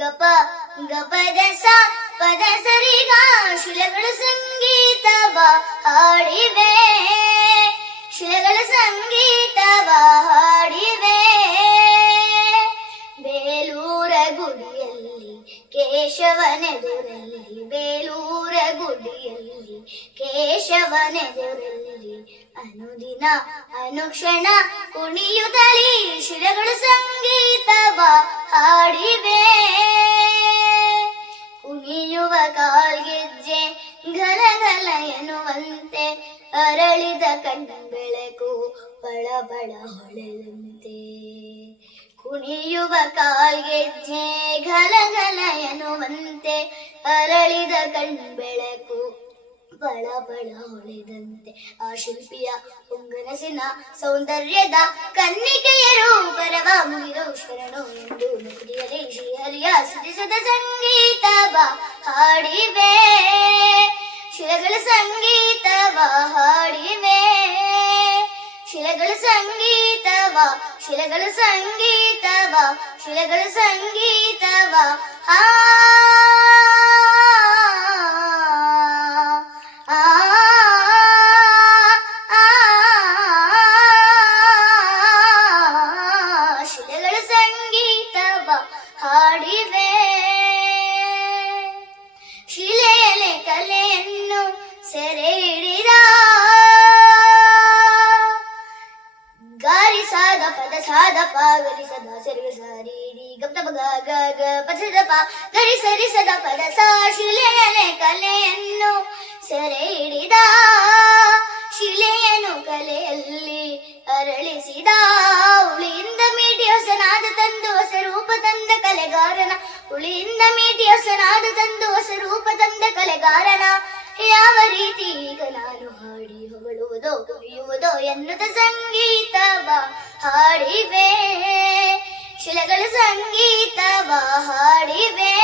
ಗಪ ಗಪದ ಸ ಪದ ಸರಿಗ ಶಿಲೆಗಳ ಸಂಗೀತವ ಹಾಡಿವೆ, ಶಿಲೆಗಳ ಸಂಗೀತವ ಹಾಡಿವೆ. ಬೇಲೂರ ಗುಡಿಯಲ್ಲಿ ಕೇಶವನೆದುರಲ್ಲಿ, ಬೇಲೂರ ಗುಡಿಯಲ್ಲಿ ಕೇಶವನೆದುರಲ್ಲಿ ಅನುದಿನ ಅನುಕ್ಷಣ ಕುಣಿಯುತ್ತಲೀ ಶಿಲೆಗಳು ಸಂಗೀತವ ಹಾಡಿವೆ. ಕುಣಿಯುವ ಕಾಲ್ಗೆಜ್ಜೆ ಘಲಘಲ ಎನ್ನುವಂತೆ, ಅರಳಿದ ಕಣ್ಣಬೆಳಕು ಬಳ ಬಳ ಹೊಳೆದಂತೆ. ಕುಣಿಯುವ ಕಾಲ್ಗೆಜ್ಜೆ ಘಲಘಲ ಎನ್ನುವಂತೆ, ಅರಳಿದ ಕಣ್ಬೆಳಕು ಬಳ ಬಳ ಹೊಳೆದಂತೆ. ಆ ಶಿಲ್ಪಿಯ ಹೊಂಗನಸಿನ ಸೌಂದರ್ಯದ ಕನ್ನಿಕೆಯರು ಪರವ ಮುಗಿದು ಶರಣು ಎಂದು ನುಡಿಯಲಿ ಶ್ರೀಹರಿಯ ಸಿದ್ಧಿಸದ ಸಂಗೀತವ ಹಾಡಿವೆ, ಶಿಲೆಗಳ ಸಂಗೀತವ ಹಾಡಿವೆ. ಶಿಲೆಗಳ ಸಂಗೀತವ, ಶಿಲೆಗಳ ಸಂಗೀತವ, ಶಿಲೆಗಳ ಸಂಗೀತವ ಶಿಲೆಗಳ ಸಂಗೀತವ ಹಾಡಿವೆ. ಶಿಲೆಯಲೆ ಕಲೆಯನ್ನು ಸೆರೆ ಹಿಡಿದ ಗಾರಿ ಸಾದ ಪದ ಸಾದ ಪ ಗರಿ ಸದ ಸರಿ ಸಾರಿ ಗಪ್ತ ಬಗ ಗ ಗ ಪದ ಪ ಗರಿ ಸರಿ ಸದ ಪದ ಸಾ. ಶಿಲೆಯಲೆ ಕಲೆಯನ್ನು ಸೆರೆ ಹಿಡಿದ, ಶಿಲೆಯನ್ನು ಕಲೆಯಲ್ಲಿ ಅರಳಿಸಿದ. ಉಳಿಯಿಂದ ಮೀಟಿ ಹೊಸನಾದ ತಂದು ಹೊಸ ರೂಪ ತಂದ ಕಲೆಗಾರನ, ಉಳಿಯಿಂದ ಮೀಟಿ ಹೊಸನಾದ ತಂದು ಹೊಸ ರೂಪ ತಂದ ಕಲೆಗಾರನ. ಯಾವ ರೀತಿ ಈಗ ನಾನು ಹಾಡಿ ಹೊಗಳುವುದೋ ಕುಣಿಯುವುದೋ ಎನ್ನುತ್ತ ಸಂಗೀತವ ಹಾಡಿವೆ, ಶಿಲೆಗಳ ಸಂಗೀತವ ಹಾಡಿವೆ.